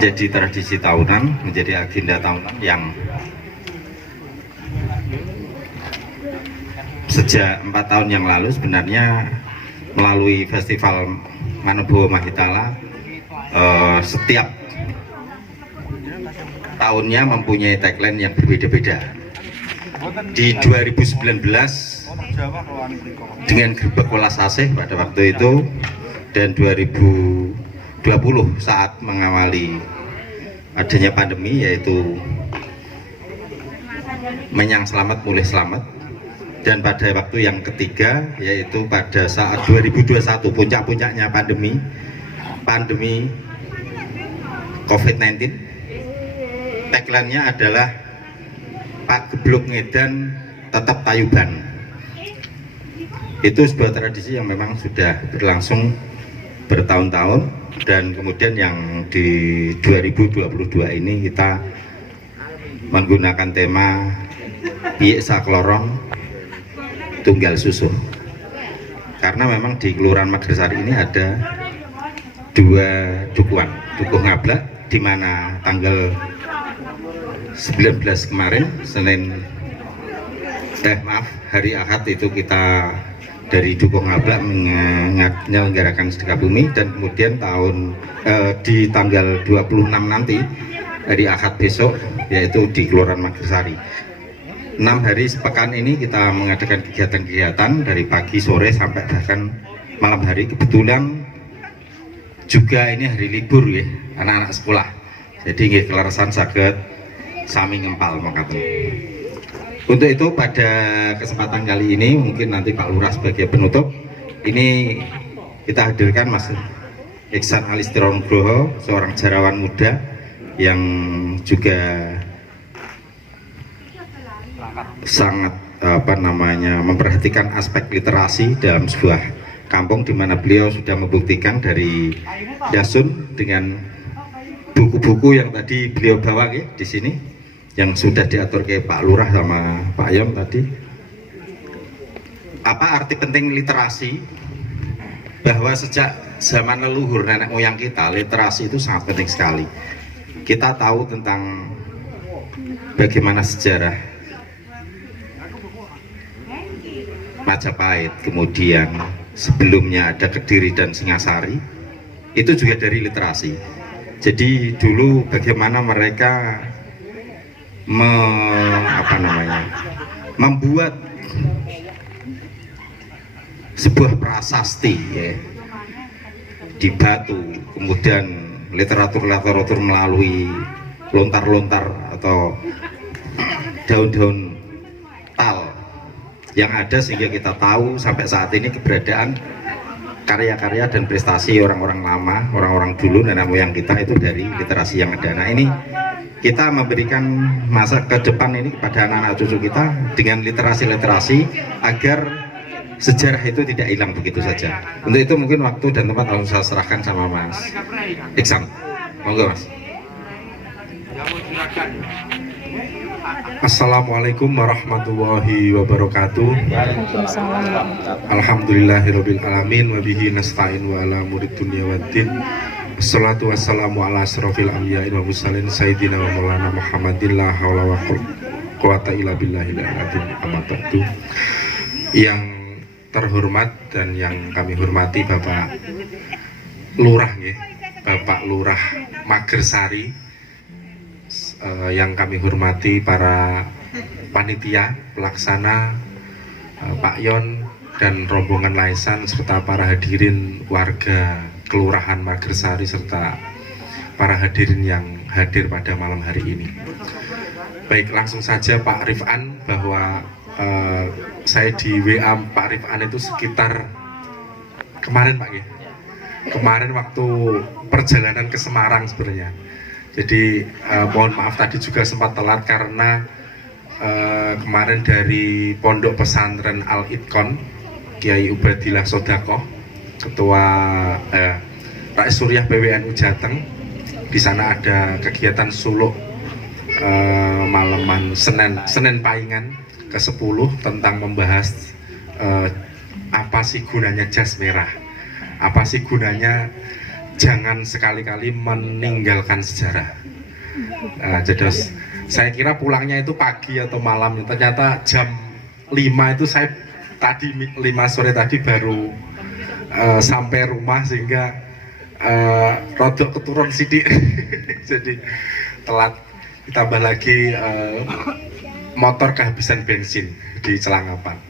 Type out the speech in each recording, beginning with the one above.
menjadi tradisi tahunan, menjadi agenda tahunan yang sejak 4 tahun yang lalu sebenarnya melalui festival Manobowo Mahitala setiap tahunnya mempunyai tagline yang berbeda-beda. Di 2019 dengan Gerbek Welas Asih pada waktu itu, dan 2020 saat mengawali adanya pandemi, yaitu Menyang Selamat Mulih Selamat. Dan pada waktu yang ketiga, yaitu pada saat 2021 puncak-puncaknya pandemi COVID-19, tagline-nya adalah Pak Geblok Ngedan tetap Tayuban. Itu sebuah tradisi yang memang sudah berlangsung bertahun-tahun, dan kemudian yang di 2022 ini kita menggunakan tema Piye Saklorong Tunggal Susuh, karena memang di Kelurahan Magersari ini ada 2 dukuhan, Dukuh Ngablak, di mana tanggal 19 kemarin hari Ahad itu kita dari Dukuh Ngablak menyelenggarakan sedekah bumi, dan kemudian di tanggal 26 nanti hari Ahad besok yaitu di Kelurahan Magersari. 6 hari sepekan ini kita mengadakan kegiatan-kegiatan dari pagi, sore, sampai bahkan malam hari. Kebetulan juga ini hari libur ya, anak-anak sekolah, jadi nggih kelarasan saged sami ngempal makaten. Untuk itu pada kesempatan kali ini mungkin nanti Pak Lurah sebagai penutup ini kita hadirkan Mas Iksan Alistiro Nugroho, seorang sejarawan muda yang juga sangat memperhatikan aspek literasi dalam sebuah kampung, di mana beliau sudah membuktikan dari Dasun dengan buku-buku yang tadi beliau bawa ya, di sini yang sudah diatur ke Pak Lurah sama Pak Yon tadi. Apa arti penting literasi? Bahwa sejak zaman leluhur nenek moyang kita, literasi itu sangat penting sekali. Kita tahu tentang bagaimana sejarah Majapahit, kemudian sebelumnya ada Kediri dan Singasari, itu juga dari literasi. Jadi dulu bagaimana mereka membuat sebuah prasasti ya, di batu, kemudian literatur melalui lontar-lontar atau daun-daun tal yang ada, sehingga kita tahu sampai saat ini keberadaan karya-karya dan prestasi orang-orang lama, orang-orang dulu, nenek moyang kita itu dari literasi yang ada. Nah, ini kita memberikan masa ke depan ini kepada anak-anak cucu kita dengan literasi-literasi agar sejarah itu tidak hilang begitu saja. Untuk itu mungkin waktu dan tempat langsung saya serahkan sama Mas Iksan. Monggo Mas. Assalamualaikum warahmatullahi wabarakatuh. Alhamdulillahirabbil alamin wa bihi nasta'in wa ala murid dunya waddin. Wassalatu wassalamu ala asrofil anbiya'i wal mursalin sayyidina wa maulana Muhammadin la haula wa quwata illa billahil azim. Amma ba'du. Yang terhormat dan yang kami hormati Bapak Lurah ya, Bapak Lurah Magersari, yang kami hormati para panitia pelaksana, Pak Yon dan rombongan Laisan, serta para hadirin warga Kelurahan Magersari, serta para hadirin yang hadir pada malam hari ini. Baik, langsung saja Pak Rifan, bahwa saya di WA Pak Rifan itu sekitar kemarin Pak ya, kemarin waktu perjalanan ke Semarang sebenarnya. Jadi mohon maaf tadi juga sempat telat karena kemarin dari Pondok Pesantren Al-Itqon Kiai Ubadillah Sodakoh, Ketua Rais Suriah PWNU Jateng, di sana ada kegiatan suluk malaman Senin Paingan ke-10 tentang membahas apa sih gunanya jas merah, apa sih gunanya jangan sekali-kali meninggalkan sejarah. Jadi saya kira pulangnya itu pagi atau malam, ternyata jam 5 itu saya tadi 5 sore tadi baru sampai rumah, sehingga rodok keturun sidik jadi telat, ditambah lagi motor kehabisan bensin di Celangapan.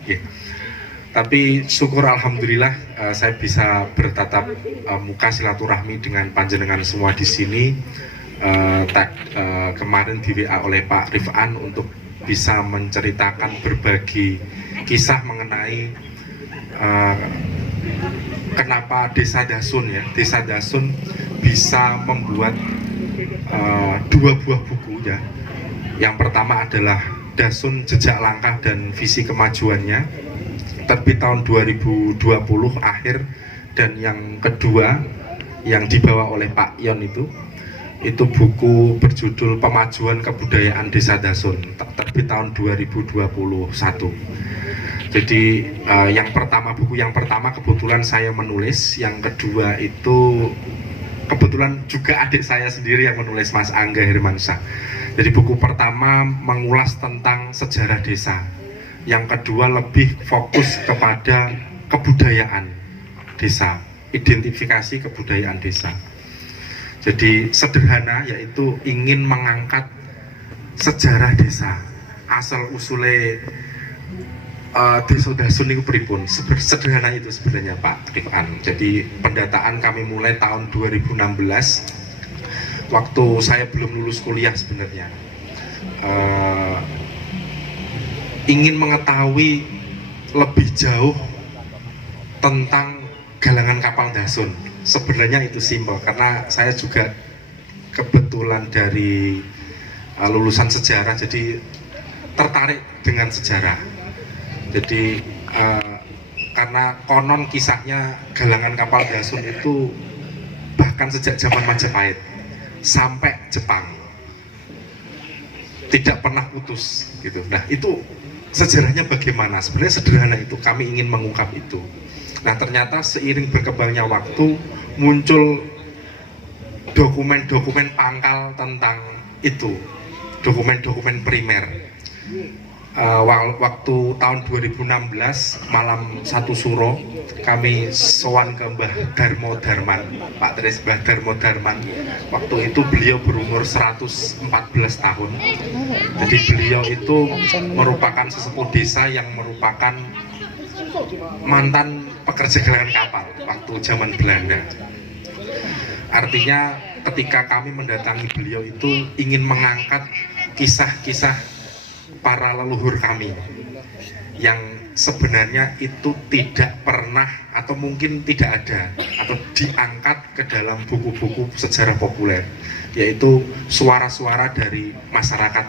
Tapi syukur alhamdulillah saya bisa bertatap muka silaturahmi dengan panjenengan semua di sini. Kemarin di WA oleh Pak Rifan untuk bisa menceritakan berbagi kisah mengenai kenapa Desa Dasun ya, Desa Dasun bisa membuat 2 buah buku ya. Yang pertama adalah Dasun Jejak Langkah dan Visi Kemajuannya, terbit tahun 2020 akhir, dan yang kedua yang dibawa oleh Pak Yon itu buku berjudul Pemajuan Kebudayaan Desa Dasun, terbit tahun 2021. Jadi buku yang pertama kebetulan saya menulis, yang kedua itu kebetulan juga adik saya sendiri yang menulis, Mas Angga Hermansyah. Jadi buku pertama mengulas tentang sejarah desa, yang kedua lebih fokus kepada kebudayaan desa, identifikasi kebudayaan desa. Jadi sederhana, yaitu ingin mengangkat sejarah desa, asal usule Desa Dasun itu pripun. Sederhana itu sebenarnya Pak Rifan. Jadi pendataan kami mulai tahun 2016, waktu saya belum lulus kuliah sebenarnya. Ingin mengetahui lebih jauh tentang galangan kapal Dasun. Sebenarnya itu simpel, karena saya juga kebetulan dari lulusan sejarah, jadi tertarik dengan sejarah. Jadi karena konon kisahnya galangan kapal Dasun itu bahkan sejak zaman Majapahit sampai Jepang tidak pernah putus gitu. Nah itu sejarahnya bagaimana? Sebenarnya sederhana itu, kami ingin mengungkap itu. Nah ternyata seiring berkembangnya waktu muncul dokumen-dokumen pangkal tentang itu, dokumen-dokumen primer. Waktu tahun 2016 malam 1 Suro kami sowan ke Mbah Darmo Darman, Pak Tris Mbah Darmo Darman. Waktu itu beliau berumur 114 tahun. Jadi beliau itu merupakan sesepuh desa yang merupakan mantan pekerja galangan kapal waktu zaman Belanda. Artinya ketika kami mendatangi beliau itu ingin mengangkat kisah-kisah para leluhur kami yang sebenarnya itu tidak pernah atau mungkin tidak ada atau diangkat ke dalam buku-buku sejarah populer, yaitu suara-suara dari masyarakat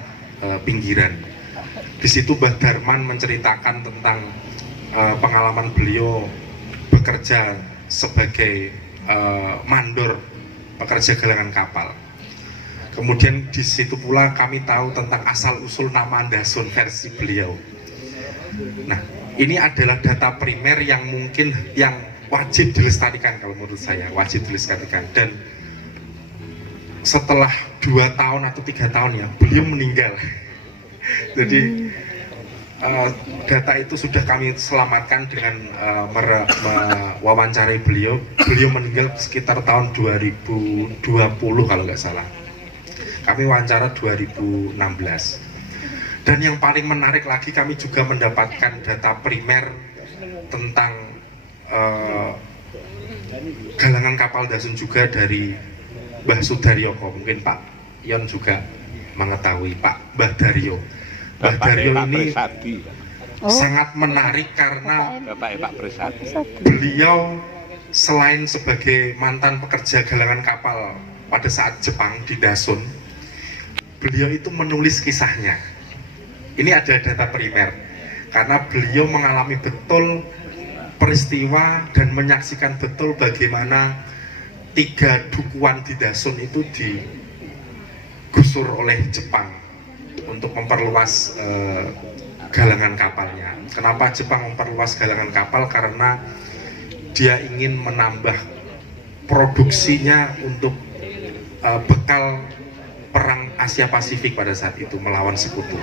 pinggiran. Di situ Mbah Darman menceritakan tentang pengalaman beliau bekerja sebagai mandor pekerja galangan kapal. Kemudian di situ pula kami tahu tentang asal-usul nama Dasun versi beliau. Nah, ini adalah data primer yang mungkin yang wajib dilestarikan, kalau menurut saya wajib dilestarikan. Dan setelah 2 tahun atau 3 tahun ya, beliau meninggal. Jadi data itu sudah kami selamatkan dengan mewawancarai beliau. Beliau meninggal sekitar tahun 2020 kalau nggak salah. Kami wawancara 2016. Dan yang paling menarik lagi, kami juga mendapatkan data primer tentang galangan kapal Dasun juga dari Mbah Sudaryoko. Mungkin Pak Yon juga mengetahui Pak Mbah Daryo. Mbah Daryo ini sangat menarik karena beliau selain sebagai mantan pekerja galangan kapal pada saat Jepang di Dasun, beliau itu menulis kisahnya. Ini ada data primer karena beliau mengalami betul peristiwa dan menyaksikan betul bagaimana 3 dukuhan di Dasun itu digusur oleh Jepang untuk memperluas galangan kapalnya. Kenapa Jepang memperluas galangan kapal? Karena dia ingin menambah produksinya untuk bekal perang Asia Pasifik pada saat itu melawan sekutu.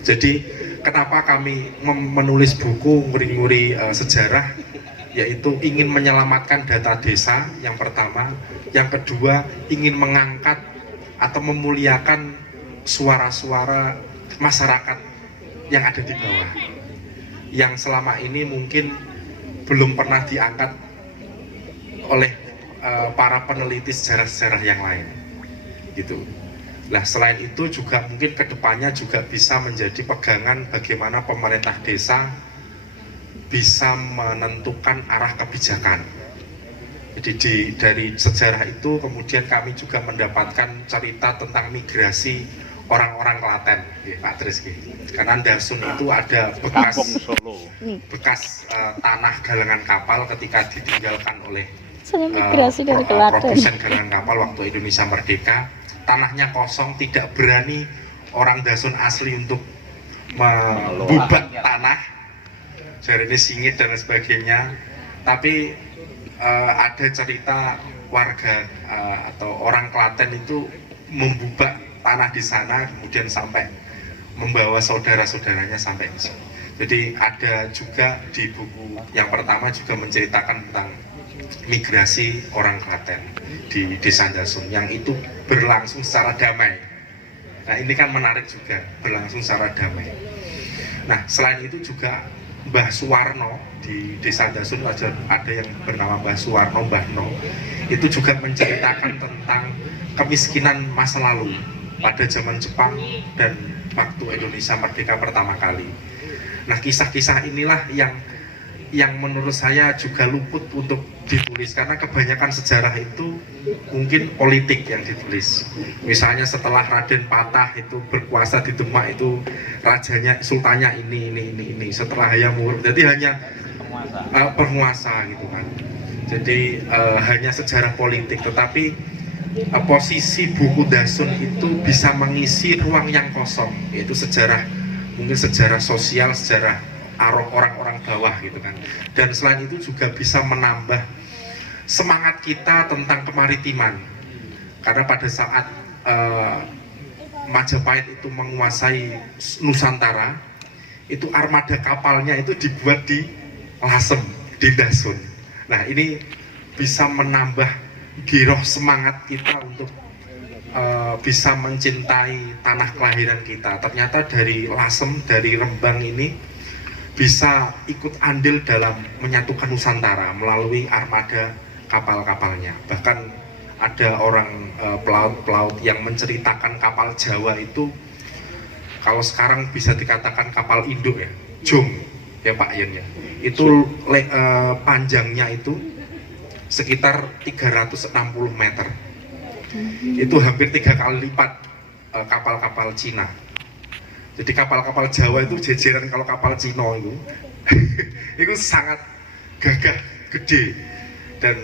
Jadi kenapa kami menulis buku nguri-nguri sejarah, yaitu ingin menyelamatkan data desa yang pertama, yang kedua ingin mengangkat atau memuliakan suara-suara masyarakat yang ada di bawah, yang selama ini mungkin belum pernah diangkat oleh para peneliti sejarah-sejarah yang lain, gitu. Nah, selain itu juga mungkin kedepannya juga bisa menjadi pegangan bagaimana pemerintah desa bisa menentukan arah kebijakan. Jadi dari sejarah itu kemudian kami juga mendapatkan cerita tentang migrasi orang-orang Klaten, Pak Tris. Karena Dasun itu ada bekas tanah galangan kapal ketika ditinggalkan oleh produsen galangan kapal waktu Indonesia merdeka. Tanahnya kosong, tidak berani orang Dasun asli untuk membubak tanah, jadi ini singit dan sebagainya. Tapi ada cerita warga atau orang Klaten itu membubak tanah di sana, kemudian sampai membawa saudara-saudaranya sampai di sini. Jadi ada juga di buku yang pertama juga menceritakan tentang migrasi orang Klaten di Desa Dasun yang itu berlangsung secara damai. Nah, ini kan menarik juga, berlangsung secara damai. Nah, selain itu juga Mbah Suwarno di Desa Dasun ada yang bernama Mbah Suwarno, Mbah No, itu juga menceritakan tentang kemiskinan masa lalu pada zaman Jepang dan waktu Indonesia merdeka pertama kali. Nah, kisah-kisah inilah yang menurut saya juga luput untuk ditulis, karena kebanyakan sejarah itu mungkin politik yang ditulis. Misalnya setelah Raden Patah itu berkuasa di Demak, itu rajanya, sultannya ini. Setelah Hayam Wuruk, jadi hanya penguasa gitu kan. Jadi hanya sejarah politik, tetapi posisi buku Dasun itu bisa mengisi ruang yang kosong, yaitu sejarah, mungkin sejarah sosial, sejarah orang-orang bawah gitu kan. Dan selain itu juga bisa menambah semangat kita tentang kemaritiman, karena pada saat Majapahit itu menguasai Nusantara, itu armada kapalnya itu dibuat di Lasem, di Dasun. Nah, ini bisa menambah giroh semangat kita untuk bisa mencintai tanah kelahiran kita. Ternyata dari Lasem, dari Rembang ini bisa ikut andil dalam menyatukan Nusantara melalui armada kapal-kapalnya. Bahkan ada orang pelaut-pelaut yang menceritakan kapal Jawa itu, kalau sekarang bisa dikatakan kapal induk ya, jung ya Pak Yen ya, itu panjangnya itu sekitar 360 meter. Itu hampir 3 kali lipat kapal-kapal Cina. Jadi kapal-kapal Jawa itu jejeran kalau kapal Cina itu itu sangat gagah, gede. Dan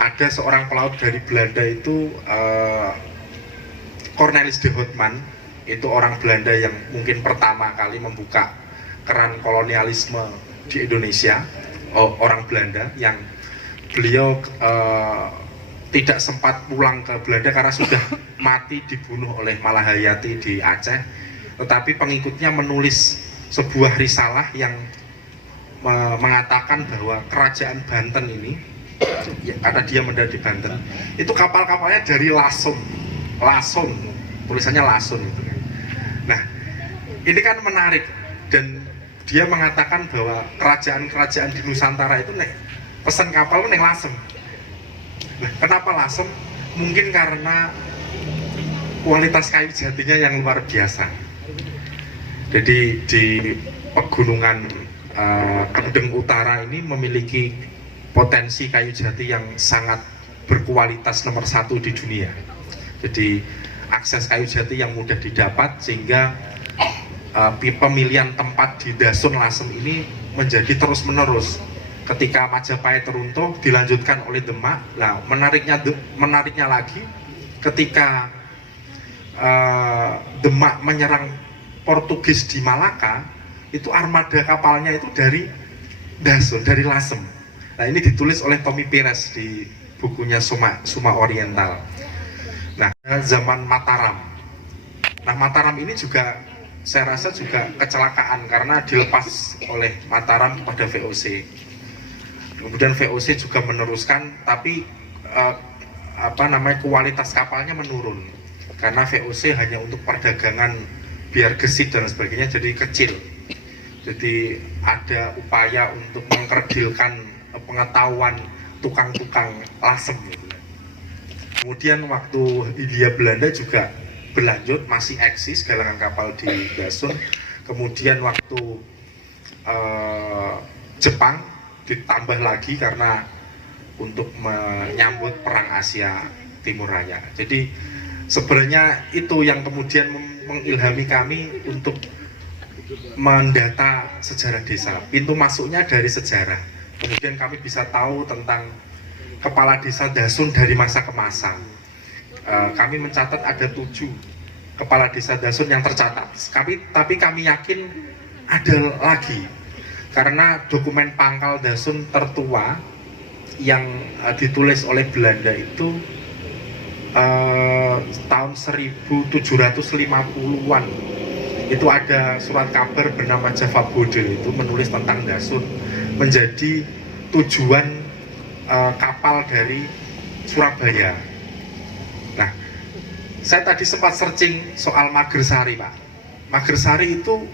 ada seorang pelaut dari Belanda itu Cornelis de Houtman, itu orang Belanda yang mungkin pertama kali membuka keran kolonialisme di Indonesia, orang Belanda yang beliau tidak sempat pulang ke Belanda karena sudah mati dibunuh oleh Malahayati di Aceh, tetapi pengikutnya menulis sebuah risalah yang mengatakan bahwa kerajaan Banten ini, ya, karena dia mendarat di Banten, itu kapal-kapalnya dari Lason, tulisannya Lason itu kan. Nah, ini kan menarik, dan dia mengatakan bahwa kerajaan-kerajaan di Nusantara itu pesan kapal neng Lasem. Nah, kenapa Lasem? Mungkin karena kualitas kayu jatinya yang luar biasa. Jadi di pegunungan Kendeng Utara ini memiliki potensi kayu jati yang sangat berkualitas nomor 1 di dunia. Jadi akses kayu jati yang mudah didapat, sehingga pemilihan tempat di Dasun Lasem ini menjadi terus-menerus. Ketika Majapahit runtuh, dilanjutkan oleh Demak. Nah, menariknya lagi, ketika Demak menyerang Portugis di Malaka, itu armada kapalnya itu dari Dasun, dari Lasem. Nah, ini ditulis oleh Tommy Pires di bukunya Suma Oriental. Nah, zaman Mataram. Nah, Mataram ini juga saya rasa juga kecelakaan karena dilepas oleh Mataram kepada VOC. Kemudian VOC juga meneruskan, tapi kualitas kapalnya menurun karena VOC hanya untuk perdagangan biar gesit dan sebagainya, jadi kecil. Jadi ada upaya untuk mengkerdilkan pengetahuan tukang-tukang lasem gitu. Kemudian waktu Hindia Belanda juga berlanjut, masih eksis galangan kapal di Dasun. Kemudian waktu Jepang ditambah lagi karena untuk menyambut perang Asia Timur Raya. Jadi sebenarnya itu yang kemudian mengilhami kami untuk mendata sejarah desa. Pintu masuknya dari sejarah. Kemudian kami bisa tahu tentang kepala desa Dasun dari masa ke masa. Kami mencatat ada 7 kepala desa Dasun yang tercatat. Tapi kami yakin ada lagi. Karena dokumen pangkal Dasun tertua yang ditulis oleh Belanda itu tahun 1750-an. Itu ada surat kabar bernama Java Bode, itu menulis tentang Dasun menjadi tujuan kapal dari Surabaya. Nah, saya tadi sempat searching soal Magersari, Pak. Magersari itu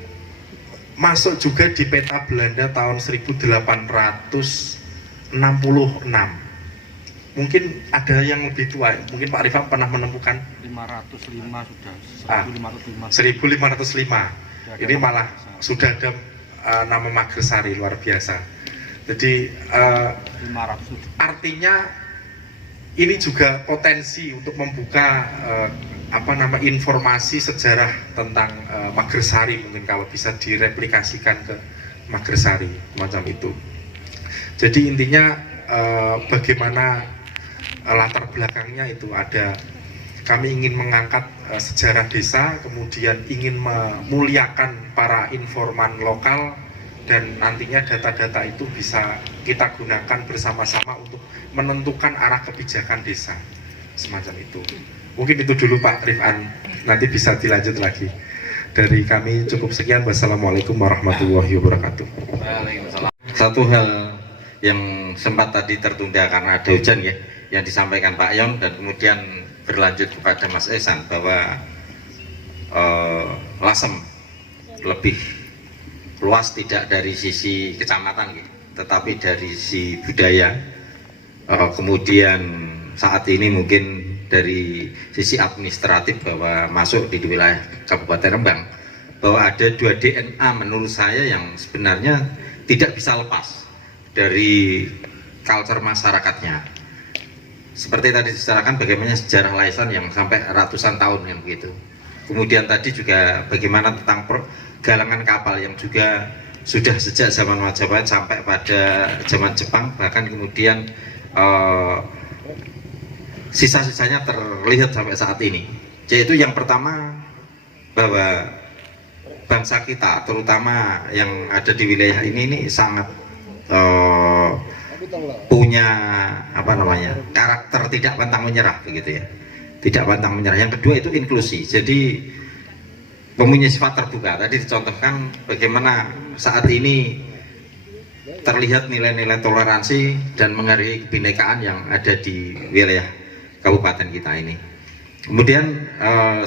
masuk juga di peta Belanda tahun 1866. Mungkin ada yang lebih tua, mungkin Pak Rifam pernah menemukan 505 sudah, 1505. 1505. Ini malah sudah ada nama Magersari, luar biasa. Jadi 500. artinya ini juga potensi untuk membuka informasi sejarah tentang Magersari, mungkin kalau bisa direplikasikan ke Magersari macam itu. Jadi intinya bagaimana latar belakangnya itu ada, kami ingin mengangkat sejarah desa, kemudian ingin memuliakan para informan lokal, dan nantinya data-data itu bisa kita gunakan bersama-sama untuk menentukan arah kebijakan desa semacam itu. Mungkin itu dulu Pak Rifan, nanti bisa dilanjut lagi. Dari kami cukup sekian. Wassalamualaikum warahmatullahi wabarakatuh. Satu hal yang sempat tadi tertunda karena ada hujan ya, yang disampaikan Pak Yon dan kemudian berlanjut kepada Mas Ehsan bahwa Lasem lebih luas tidak dari sisi kecamatan gitu, tetapi dari sisi budaya. Kemudian saat ini mungkin dari sisi administratif bahwa masuk di wilayah Kabupaten Rembang, bahwa ada 2 DNA menurut saya yang sebenarnya tidak bisa lepas dari culture masyarakatnya. Seperti tadi dibicarakan bagaimana sejarah Laisan yang sampai ratusan tahun yang begitu. Kemudian tadi juga bagaimana tentang galangan kapal yang juga sudah sejak zaman Majapahit sampai pada zaman Jepang, bahkan kemudian sisa-sisanya terlihat sampai saat ini. Yaitu yang pertama, bahwa bangsa kita terutama yang ada di wilayah ini sangat punya karakter tidak pantang menyerah begitu ya, tidak pantang menyerah. Yang kedua itu inklusi, jadi mempunyai sifat terbuka. Tadi dicontohkan bagaimana saat ini terlihat nilai-nilai toleransi dan menghargai kebinekaan yang ada di wilayah kabupaten kita ini. Kemudian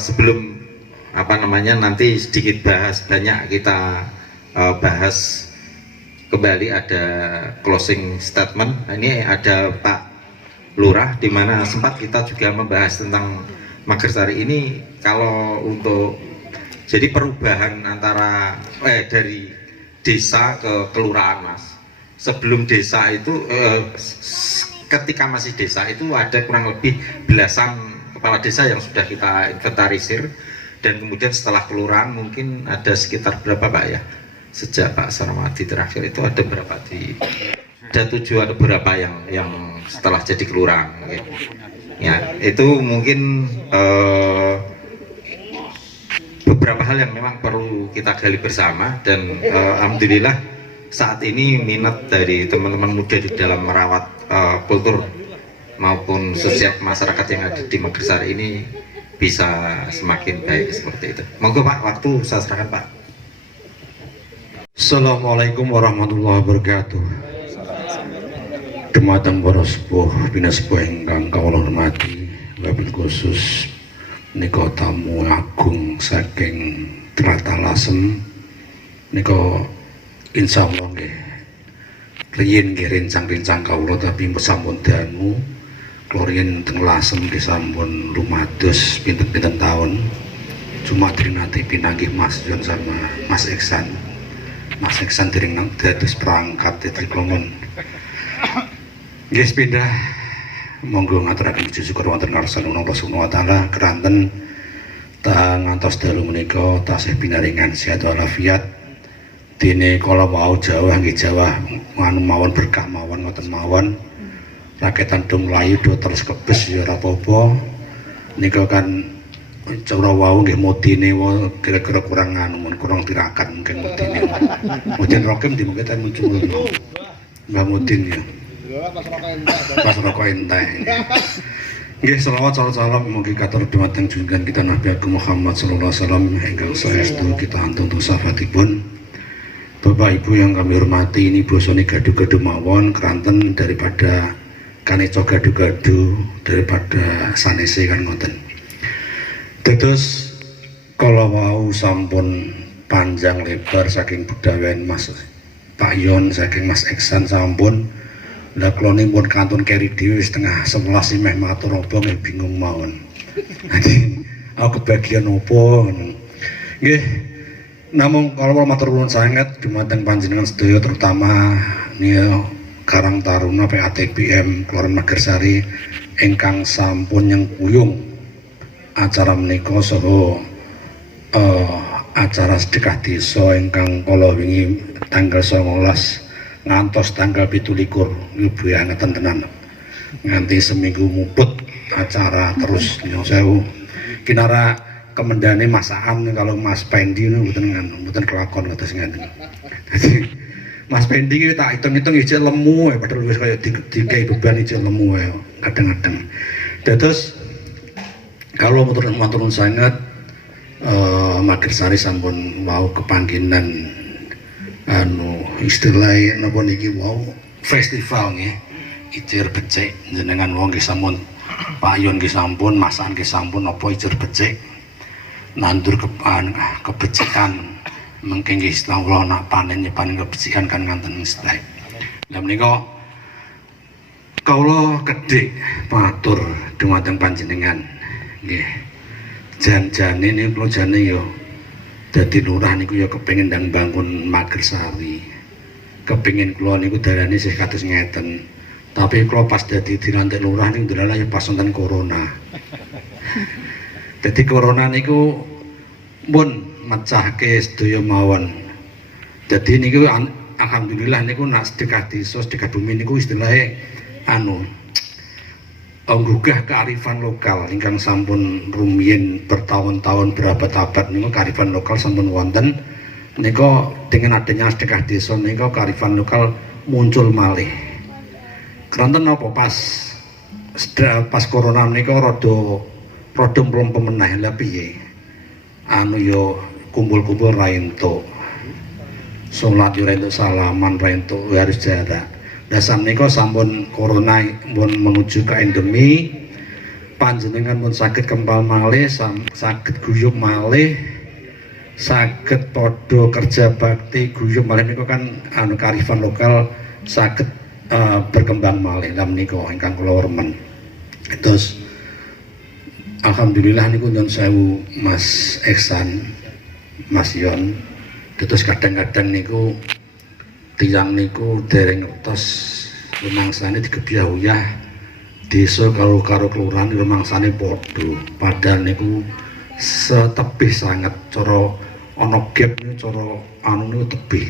sebelum nanti sedikit bahas, banyak kita bahas kembali, ada closing statement. Ini ada Pak Lurah, di mana sempat kita juga membahas tentang Magersari ini. Kalau untuk jadi perubahan antara dari desa ke kelurahan, Mas. Sebelum desa itu ketika masih desa itu ada kurang lebih belasan kepala desa yang sudah kita inventarisir, dan kemudian setelah kelurahan mungkin ada sekitar berapa Pak ya? Sejak Pak Sarmadi terakhir itu ada berapa ada 7 atau berapa yang setelah jadi kelurahan gitu. Ya, itu mungkin beberapa hal yang memang perlu kita gali bersama, dan alhamdulillah saat ini minat dari teman-teman muda di dalam merawat kultur maupun sosial masyarakat yang ada di Magersari ini bisa semakin baik seperti itu. Monggo Pak, waktu saya serahkan Pak. Assalamualaikum warahmatullahi wabarakatuh. Dumateng para sepuh pinasepuh ingkang kawula hormati, wabil khusus nika tamu agung saking Trata Lasem nika insyaallah nggih riyin nggih rencang-rencang kawula tapi sampun dangu kula riyin teng Lasem nggih sampun lumados pinten-pinten taun. Cuma nanti pinanggih Mas Jon sama Mas Iksan. Mas Iksan dereng dados perangkat dadi klongon. Nggih sepindah monggo ngaturaken puji syukur wonten ngarsanipun Allah Subhanahu wa taala keranten ta ngantos dalu menika tasih pinaringan sehat walafiat. Dene kala wau Jawa nggih Jawa nganu mawon berkah mawon ngoten mawon. Raketan dong mlayu do terus kebes ya ora apa-apa. Nika kan cara wau nggih modine kira-kira kurang anu mun kurang tirakat mungkin modine. Mudin rokem di mungkin muncul. Mbah Mudin ya. Pas rokok entek. Nggih selawat salam mugi katur dumateng junjungan kita Nabi Agung Muhammad sallallahu alaihi wasallam ingkang saestu kita antun sahabatipun. Bapak Ibu yang kami hormati, ini bosone gadu-gadu mawon keranten daripada kaneco gadu-gadu daripada sanese kan ngoten. Dados kala wau sampun panjang lebar saking budawen Mas Pak Yon saking Mas Iksan sampun. Lah kula pun kantun keri dhewe setengah 11 meh matur apa nggih bingung mawon. Dadi aku kebagian apa ngono. Nggih. Namung kala matur nuwun sanget dumateng panjenengan sedaya terutama nia Karang Taruna PATBM Kelurahan Magersari ingkang sampun nyengkuyung acara menika saha acara sedekah desa ingkang kala wingi tanggal 19 ngantos tanggal 17 ibu angeten tenan nganti seminggu muput acara terus nyuwun sewu kinara kemendane masakan kalau Mas Pendi mboten kelakon kados ngene. Dadi Mas Pendi iki tak hitung-hitung ijek lemu padahal wis kaya dikai beban ijek lemu kadang-kadang. Dados kalau matur sangat Magersari sampun wau kepangginan anu istilahnya napa niki wau festival nggih Ijir Becik jenengan wong nggih sampun Pak Yon nggih sampun masakan nggih sampun apa Ijir Becik nandur kebecikan mengke nggih istilah nak panen kebecikan kan nganten istilah. Lah menika kawula kedhik matur dumateng panjenengan nggih jan-jane niku kula jane ya dadi lurah niku ya kepengin ndang bangun Magersari. Kepengin kula niku darane sih kados ngeten. Tapi kula pas dadi dilantik lurah niku ndelalah ya pas wonten corona. Dadi corona niku pun mecahke sedaya mawon. Dadi niku alhamdulillah niku nak sedekah desa, sedekah bumi niku istilahnya nggugah kearifan lokal ingkang sampun rumiyin bertahun-tahun berabad-abad niku kearifan lokal sampun wonten nika dengan adanya sedekah desa nika kearifan lokal muncul malih. Keranten napa pas corona nika rada mlump meneh lha piye? Yo kumpul-kumpul ra entuk. Salat yo ra entuk, salaman ra entuk, harus jarak. Dasar menika sampun corona pun menuju ke endemi, panjenengan pun saged kempal malih, saged guyub malih, saged padha kerja bakti guyub malih niku kan kearifan lokal saged berkembang malih. Lah menika ingkang kula remen. Terus alhamdulillah niku nyuwun sewu Mas Iksan, Mas Yon. Terus kadang-kadang niku tiyang niku dereng ngertos rumangsane digebyah-uyah desa karo kelurahan rumangsane padha padahal niku setebih sangat cara ana gap niku cara niku tebih.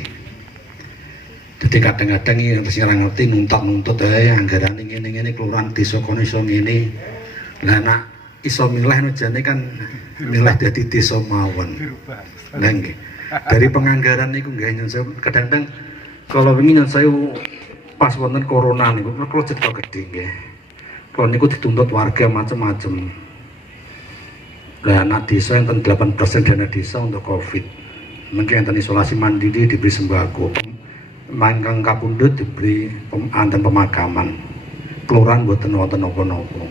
Dadi kadang-kadang iki sing ora ngerti nuntut anggarane ngene-ngene kelurahan desa kono iso ngene. Lah nek iso milih jane kan milih dadi desa mawon. Lah nggih. Dari penganggaran niku nggih kadang-kadang Kalau ingin saya pas wonten corona niku kalau cerita gede nggih. Kalau niku dituntut warga macam-macam. Lah anak desa yang 8% dana desa untuk Covid. Mungkin yang isolasi mandiri diberi sembako. Mangkang kapundhut diberi anten pemakaman. Kelurahan mboten wonten napa-napa.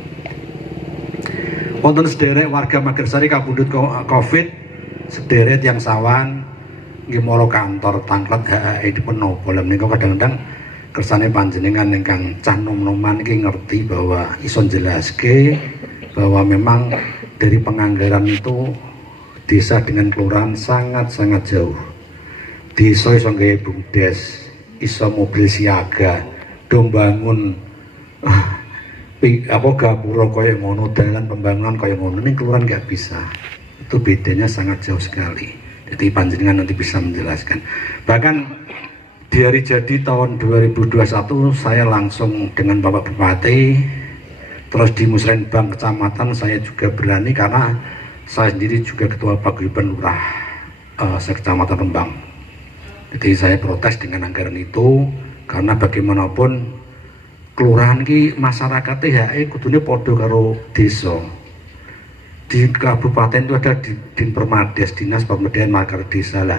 Wonten sederek warga Magersari kapundhut Covid, sederek yang sawan nggih mara kantor tangklet HAE dipun napa. Lah menika kadang-kadang kersane panjenengan ingkang cah nom-noman iki ngerti bahwa iso jelaske bahwa memang dari penganggaran itu desa dengan kelurahan sangat-sangat jauh. Desa iso gawe bumdes, iso mobil siaga, do bangun gapura kaya ngono, dalan pembangunan kaya ngono, ning kelurahan nggak bisa. Itu bedanya sangat jauh sekali. Jadi panjenengan nanti bisa menjelaskan. Bahkan di hari jadi tahun 2021 saya langsung dengan Bapak Bupati, terus di Musrenbang Kecamatan saya juga berani karena saya sendiri juga Ketua Paguyuban Lurah Sekecamatan Rembang. Jadi saya protes dengan anggaran itu karena bagaimanapun kelurahan ki masyarakat HE kudune padha karo desa. Di kabupaten itu ada Din Permades, Dinas Pemberdayaan Masyarakat Desa lah.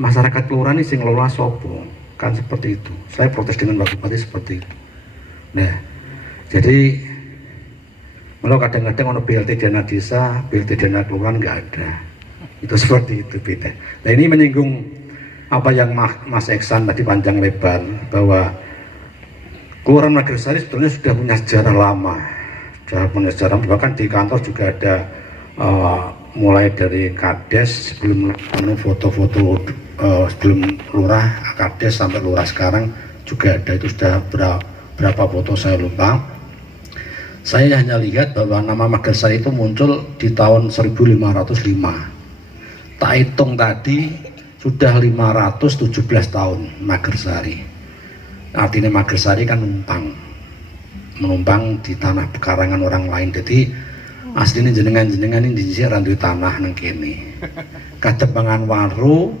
Masyarakat kelurahan ini sing ngelola sopo, kan seperti itu. Saya protes dengan Pak Bupati seperti itu. Nah, jadi malah kadang-kadang ono BLT dana desa, BLT dana kelurahan nggak ada. Itu seperti itu beda. Nah ini menyinggung apa yang Mas Eksan tadi panjang lebar bahwa Kelurahan Magersari sebetulnya sudah punya sejarah lama. Sudah punya sejarah, bahkan di kantor juga ada mulai dari Kades sebelum foto-foto sebelum lurah Kades sampai lurah sekarang juga ada. Itu sudah berapa foto saya lupa. Saya hanya lihat bahwa nama Magersari itu muncul di tahun 1505. Tak hitung tadi sudah 517 tahun Magersari. Artinya Magersari kan menumpang di tanah pekarangan orang lain. Jadi aslinya jenengan-jenengan ini di sini randu tanah nang kene. Kadepangan waru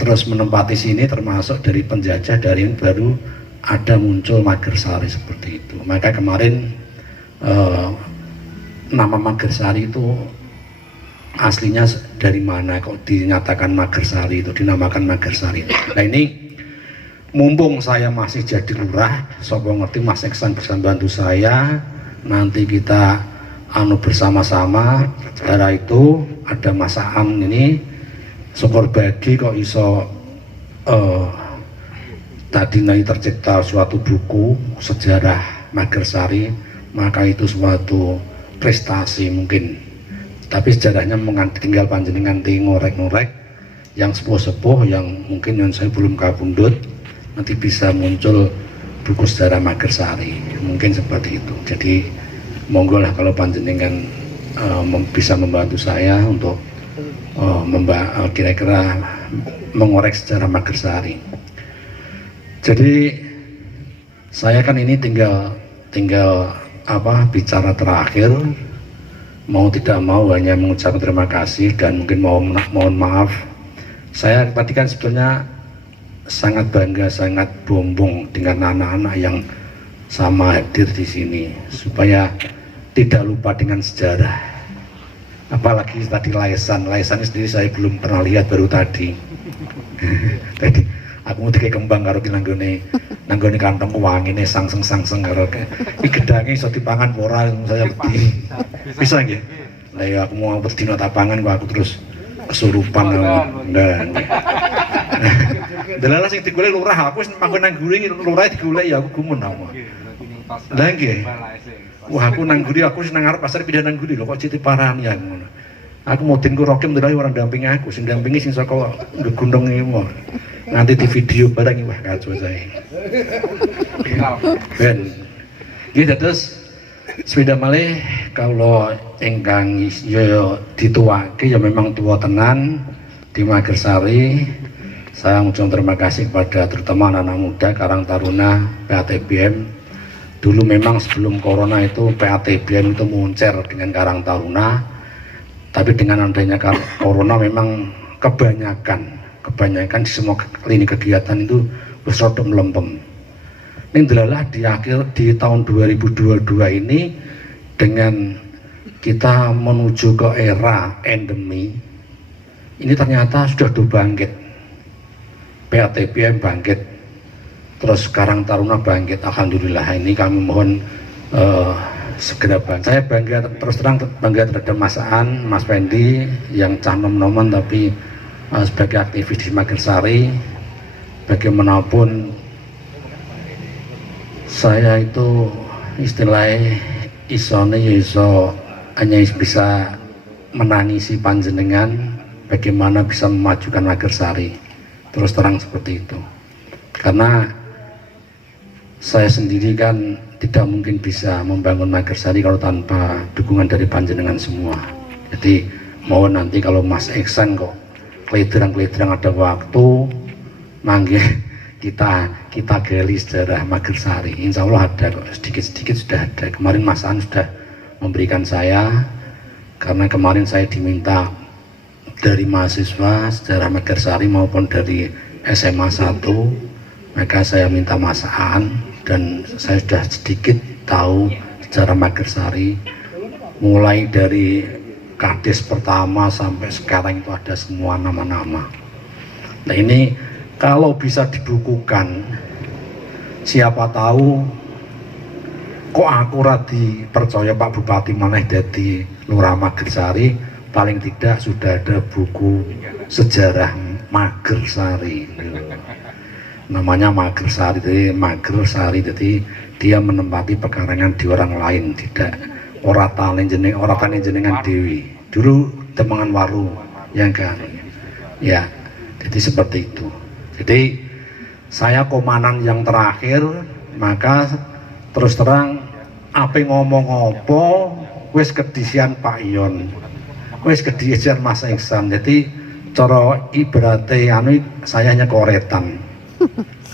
terus menempati sini termasuk dari penjajah dari ini baru ada muncul Magersari seperti itu. Maka kemarin nama Magersari itu aslinya dari mana kok dinyatakan Magersari itu dinamakan Magersari. Nah ini mumpung saya masih jadi lurah, sapa ngerti Mas Eksan bisa bantu saya, nanti kita bersama-sama. Secara itu ada masakan ini syukur bagi kok iso tadi nanti tercipta suatu buku sejarah Magersari, maka itu suatu prestasi mungkin. Tapi sejarahnya tinggal panjenengan ngorek-ngorek yang sepuh-sepuh yang mungkin yang saya belum kabundut, nanti bisa muncul buku sejarah Magersari, mungkin seperti itu. Jadi monggo lah kalau panjenengan bisa membantu saya untuk kira-kira mengorek sejarah Magersari. Jadi saya kan ini tinggal bicara terakhir, mau tidak mau hanya mengucapkan terima kasih dan mungkin mohon maaf. Saya tadi kan sebetulnya sangat bangga, sangat bombong dengan anak-anak yang sama hadir di sini supaya tidak lupa dengan sejarah. Apalagi tadi Laisan sendiri saya belum pernah lihat, baru tadi. Tadi aku mau dikei kembang karo nanggone kantong wangine sangseng karo iki gedange iso dipangan ora saya wedi. Bisa nggih? Lah ya aku mau berdino tapangan kok aku terus kesurupan. Nah. Delalah sing digolek lurah, aku wis manggon nang guri lurah digolek ya aku gumun apa. Lah nggih. Wah aku nang guri, aku wis nang arep pasar pindah nang guri lho kok citi parani ya ngono. Aku modinku Rokim delok orang dampingi aku, sing dampingi sing saka ngegundong iki wae. Nanti di video barang wah kacau saya. Ben. Nggih dados sepeda malih kalau ingkang ya dituwake ya memang tua tenan di Magersari. Saya mengucapkan terima kasih kepada terutama anak-anak muda Karang Taruna PATBM. Dulu memang sebelum corona itu PATBM itu muncer dengan Karang Taruna, tapi dengan adanya corona memang kebanyakan di semua lini kegiatan itu wis rada mlempem. Ning delalah di tahun 2022 ini dengan kita menuju ke era endemi, ini ternyata sudah bangkit. PATBM bangkit, terus Karang Taruna bangkit. Alhamdulillah, ini kami mohon segera bangkit. Saya bangga, terus terang bangga terhadap Mas Aan, Mas Pendi yang cah nom-noman tapi sebagai aktivis di Magersari. Bagaimanapun saya itu istilahnya isone iso hanya bisa menangisi panjenengan bagaimana bisa memajukan Magersari. Terus terang seperti itu, karena saya sendiri kan tidak mungkin bisa membangun Magersari kalau tanpa dukungan dari panjenengan semua. Jadi mohon nanti kalau Mas Eksan kok kelidrang ada waktu, mangga kita gali sejarah Magersari. Insya Allah ada kok, sedikit-sedikit sudah ada. Kemarin Mas An sudah memberikan saya, karena kemarin saya diminta dari mahasiswa sejarah Magersari maupun dari SMA 1, maka saya minta Mas Aan, dan saya sudah sedikit tahu sejarah Magersari mulai dari Kades pertama sampai sekarang itu ada semua nama-nama. Nah ini kalau bisa dibukukan, siapa tahu kok akurat dipercaya Pak Bupati maneh dadi Lurah Magersari, paling tidak sudah ada buku sejarah Magersari. Namanya Magersari, jadi dia menempati pekarangan di orang lain, tidak oratan jenengan dewi. Dulu Demangan Waru yang kan, ya. Jadi seperti itu. Jadi saya komandan yang terakhir, maka terus terang apa ngomong apa wis kedisian Pak Ion, wis kedisian Mas Iksan. Jadi cara ibaratnya saya hanya koretan.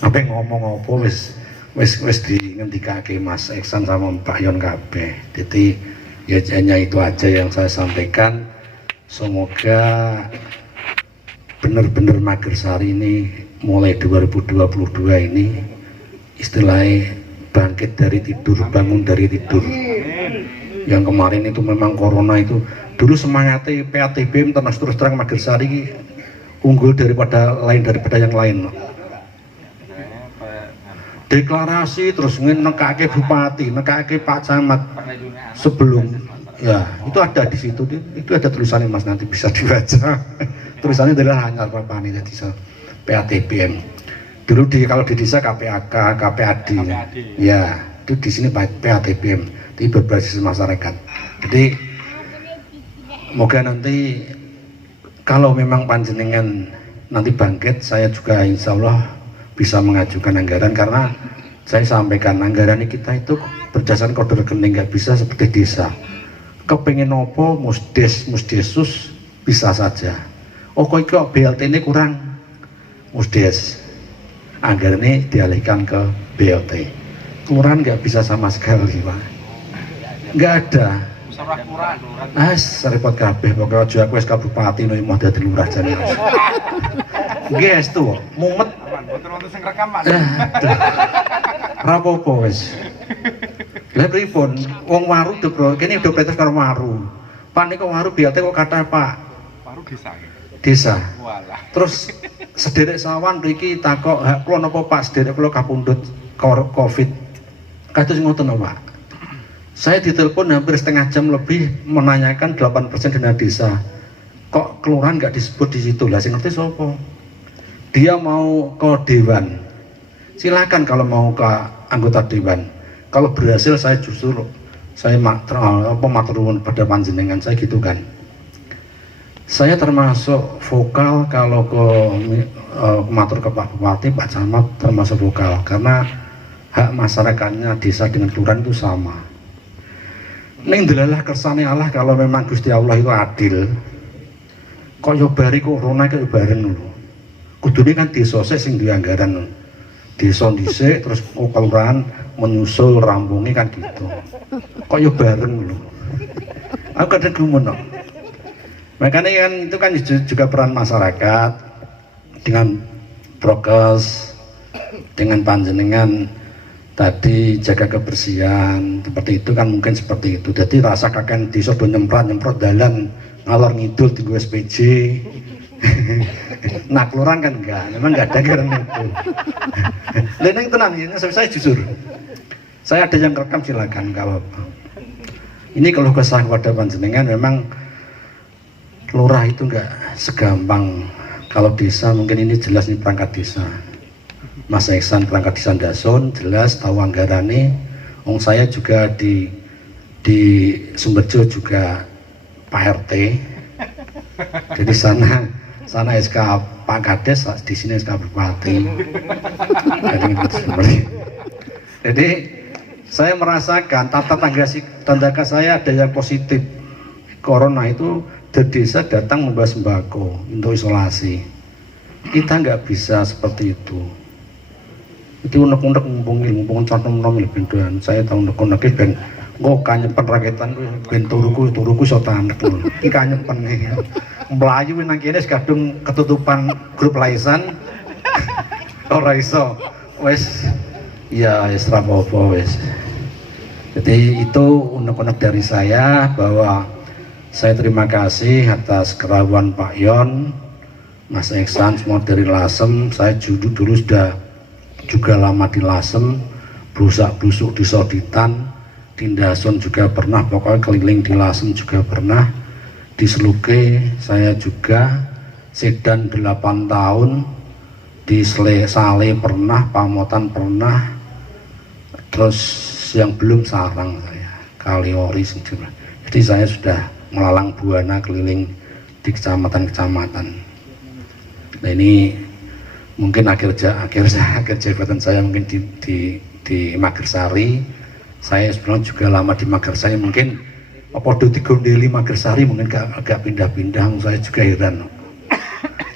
Apa ngomong apa wis dingendikake Mas Iksan sama Pak Ion kabeh. Jadi ya hanya itu aja yang saya sampaikan. Semoga benar-benar Magersari ini mulai 2022 ini istilahnya bangkit dari tidur, bangun dari tidur. Yang kemarin itu memang corona itu dulu semangatnya PATBM terus terang Magersari unggul daripada yang lain. Deklarasi terus nekake bupati, nekake Pak Camat sebelum, ya itu ada di situ, itu ada tulisannya Mas, nanti bisa dibaca. Tulisannya adalah hanya apa nih, jadi PATBM. Dulu kalau di desa KPAK, KPAD, ya itu di sini PATBM, di berbasis masyarakat. Jadi moga nanti kalau memang panjenengan nanti bangkit, saya juga insya Allah bisa mengajukan anggaran, karena saya sampaikan anggaran kita itu berdasarkan kode rekening, nggak bisa seperti desa. Kepengen opo musdesus bisa saja. Oh kok BLT ini kurang, musdes anggaran ini dialihkan ke BLT. Kelurahan nggak bisa sama sekali Pak, nggak ada. Repot kabeh, pokoknya aja aku wis kabupati no mau dadi lurah jane. Guys tuh, mumet. Rapopo wis. Lah pripun? Wong Waru kene udah protes karo Waru. Pak niku Waru BLT kok kata Pak. Waru desa. Desa. Walah. Terus sederek sawan mriki takok, "Hak kula napa Pak sederek kula kapundhut Covid." Kados ngoten Pak. Saya ditelepon hampir setengah jam lebih menanyakan 8% dana desa. Kok kelurahan nggak disebut di situ? Lah sing ngerti sapa? Dia mau ke dewan. Silakan kalau mau ke anggota dewan. Kalau berhasil saya justru matur nuwun pada panjenengan, saya gitu kan. Saya termasuk vokal kalau ke matur ke Pak Bupati, Pak Camat termasuk vokal, karena hak masyarakatnya desa dengan kelurahan itu sama. Ning delalah kersane Allah, kalau memang Gusti Allah itu adil, kok yo bari corona kok bareng lho. Kudune kan desa sing duwe anggaran. Desa dhisik terus kelurahan menyusul rampungnya kan gitu. Kok yo bareng lho. Aku kadang gumun kok. Makanya kan itu kan juga peran masyarakat dengan prokes, dengan panjenengan tadi jaga kebersihan seperti itu kan mungkin seperti itu. Jadi rasa kakek desa do nyemprot dalan ngalor ngidul di SPJ. Nah kelurahan kan enggak, memang enggak ada keren itu. Leneng tenang ini saya jujur. Saya ada yang rekam silakan enggak apa-apa. Ini kalau kesah kepada panjenengan memang lurah itu enggak segampang kalau desa, mungkin ini jelas ini perangkat desa. Mas Iksan perangkat desa Dasun jelas tahu anggarane. Wong saya juga di Sumberjo juga Pak RT. Jadi sana SK Pak Kades, di sini SK Bupati. Jadi saya merasakan tetangga saya ada yang positif corona itu dari desa datang membawa sembako untuk isolasi. Kita nggak bisa seperti itu. Itu unek-unek mumpung contoh lebih doan. Saya tahu unek-unek ben kok kanyepen raketan ben turuku iso tanek lho. Iki kanyepen iki. Mlayu nang kene kadung ketutupan grup laisan. Ora iso. Wes ya wis ra apa-apa wis. Jadi itu unek-unek dari saya bahwa saya terima kasih atas kerawan Pak Yon, Mas Iksan semua dari Lasem. Saya dulu sudah juga lama di Lasem, blusak-blusuk di Soditan, di Dasun juga pernah, pokoknya keliling di Lasem juga pernah, di Seluke saya juga, Sedan 8 tahun, di Sale pernah, Pamotan pernah, terus yang belum Sarang saya, Kaliori juga. Jadi saya sudah melalang buana keliling di kecamatan-kecamatan. Nah ini mungkin akhir jabatan saya mungkin di Magersari. Saya sebenarnya juga lama di Magersari, mungkin apa do digondeli Magersari mungkin agak pindah-pindah. Saya juga heran.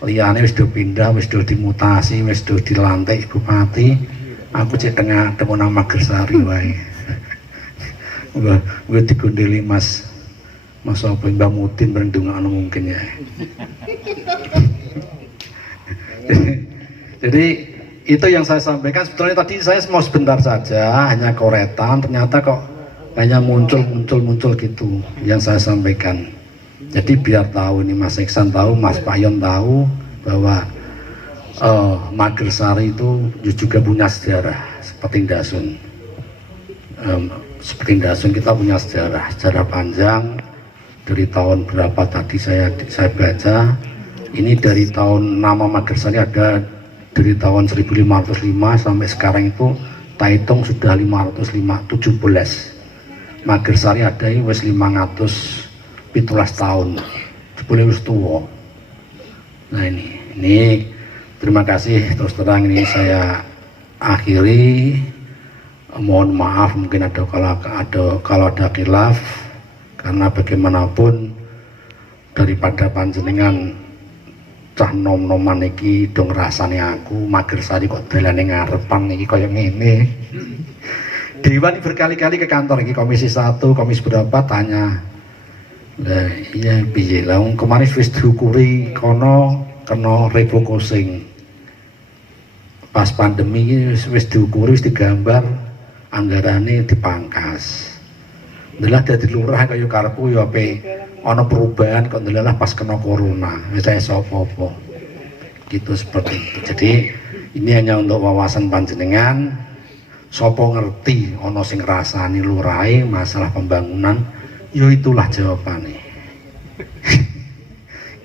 Liyane wis do pindah, wis do dimutasi, wis do dilantik bupati. Aku cek tengah nang Magersari wae. Gue digondeli Mas apa Mbak Mutin bareng dongakno mungkin ya. Jadi itu yang saya sampaikan. Sebetulnya tadi saya mau sebentar saja, hanya koretan, ternyata kok hanya muncul gitu yang saya sampaikan. Jadi biar tahu ini Mas Iksan tahu, Mas Payon tahu bahwa Magersari itu juga punya sejarah seperti Dasun. Seperti Dasun kita punya sejarah panjang dari tahun berapa tadi saya baca. Ini dari tahun nama Magersari ada dari tahun 1505 sampai sekarang itu Taitung sudah 517. Magersari ada ini wis 517 tahun. Boleh wis tua. Nah ini terima kasih, terus terang ini saya akhiri. Mohon maaf mungkin kalau ada khilaf, karena bagaimanapun daripada panjenengan cah nom-noman iki dong rasane aku Magersari kok dalane ngarepan iki kaya ngene. Dewan berkali-kali ke kantor iki komisi 1, komisi berapa tanya. Lah iya piye lah kemarin wis diukuri kono kena refocusing. Pas pandemi iki wis diukuri, wis digambar anggarane dipangkas. Ndelah dadi lurah kaya karepku ya ape ana perubahan kok ndelah pas kena corona. Wis saya sapa-apa. Gitu seperti itu. Jadi ini hanya untuk wawasan panjenengan. Sapa ngerti ana sing ngrasani lurahe masalah pembangunan, ya itulah jawabannya.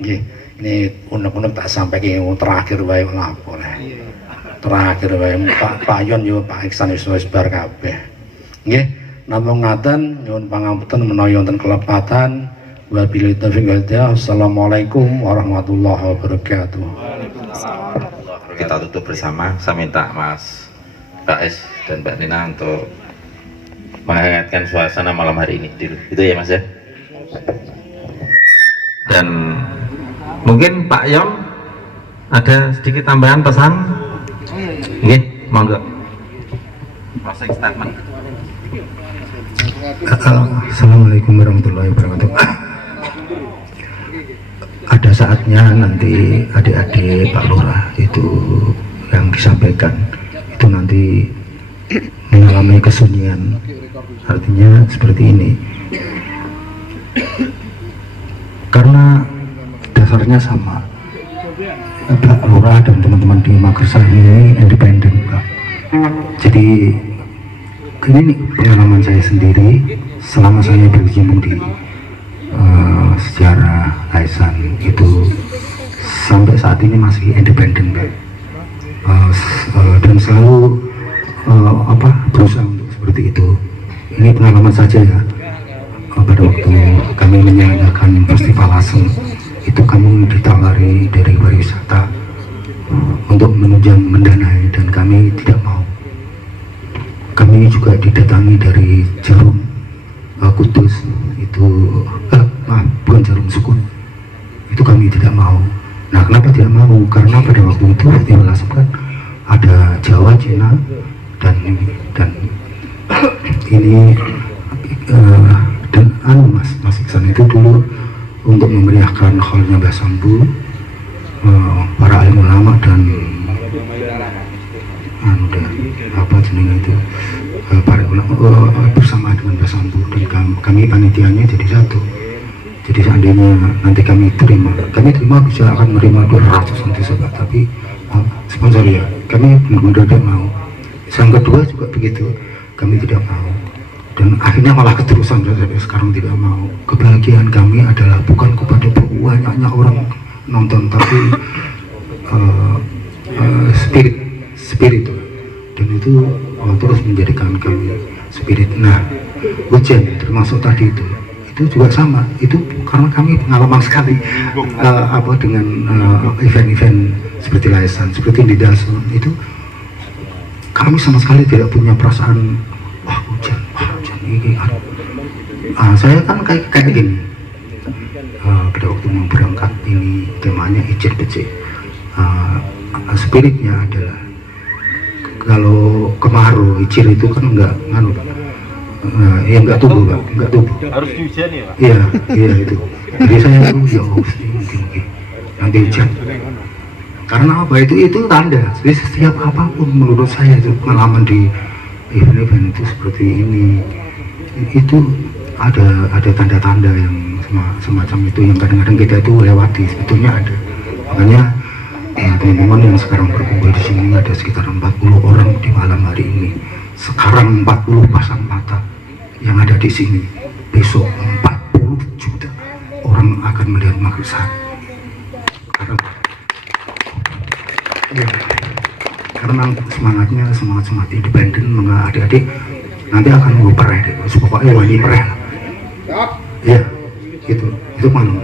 Nggih, ini unek-unek tak sampaikan terakhir wae lapo lah. Terakhir wae Pak Yon yo Pak Iksan wis bar kabeh. Nggih, namung ngaten nyuwun pangapunten menawi wonten kelepatan. Wabillahi taufiq wal hidayah. Assalamualaikum warahmatullahi wabarakatuh. Kita tutup bersama. Saya minta Mas Rais dan Mbak Nina untuk menghangatkan suasana malam hari ini dulu. Itu ya Mas ya. Dan mungkin Pak Yon ada sedikit tambahan pesan. Nggih, monggo. Closing statement. Assalamualaikum warahmatullahi wabarakatuh. Ada saatnya nanti adik-adik Pak Lurah itu yang disampaikan itu nanti mengalami kesunyian. Artinya seperti ini, karena dasarnya sama, Pak Lurah dan teman-teman di Magersari ini independen, Pak. Jadi ini pengalaman saya sendiri selama saya berkecimpung di sejarah Laisan itu sampai saat ini masih independen, Pak. Dan selalu berusaha untuk seperti itu. Ini pengalaman saja ya. Pada waktu kami menyelenggarakan festival Lasem itu kami ditawari dari pariwisata untuk menunjang mendanai dan kami tidak mau. Kami juga didatangi dari Jarum Kudus itu bukan Jarum Sukun, itu kami tidak mau. Nah, kenapa tidak mau? Karena pada waktu itu festival Lasem kan ada Jawa, Cina dan ini dan Mas Iksan itu dulu untuk memeriahkan haulnya Mbah Sambu, para alim ulama dan para ulama bersama dengan Mbah Sambu, dan kami panitianya jadi satu. Jadi seandainya nanti kami terima bisa akan menerima 200 nanti sobat, tapi sponsor ya kami benar-benar tidak mau. Yang kedua juga begitu, kami tidak mau, dan akhirnya malah keterusan sampai sekarang tidak mau. Kebahagiaan kami adalah bukan kepada banyaknya orang nonton, tapi spirit dan itu terus menjadikan kami spirit. Nah, hujan termasuk tadi itu juga sama, itu karena kami pengalaman sekali dengan event-event seperti Laisan, seperti di Dasun itu kami sama sekali tidak punya perasaan wah hujan ini. Saya kan kayak gini, pada waktu mau berangkat ini temanya ijir becik, spiritnya adalah kalau kemarau ijir itu kan enggak tumbuh Pak, enggak tumbuh. Harus dihujan ya Pak? Iya itu. Jadi saya ya mungkin nanti hujan. Karena apa? Itu tanda. Jadi setiap apapun menurut saya itu pengalaman di event-event itu seperti ini, itu ada tanda-tanda yang semacam itu yang kadang-kadang kita itu lewati, sebetulnya ada. Makanya teman-teman yang sekarang berkumpul di sini ada sekitar 40 orang di malam hari ini. Sekarang 40 pasang mata yang ada di sini. Besok 40 juta orang akan melihat Magersari. Karena semangatnya semangat independen, adik-adik nanti akan mau pereh deh, pokoknya wani pereh ya, itu malam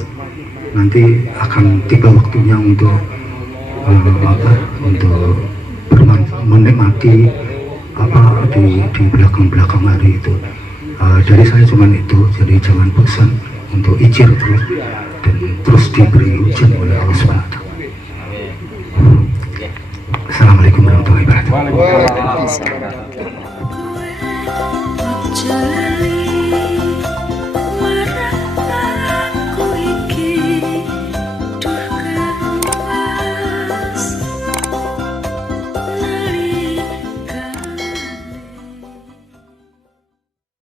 nanti akan tiba waktunya untuk menikmati di belakang hari itu. Dari saya cuman itu, jadi jangan bosan untuk ijir terus dan terus diberi ujian oleh Allah SWT. Assalamualaikum warahmatullahi wabarakatuh. Waalaikumsalam.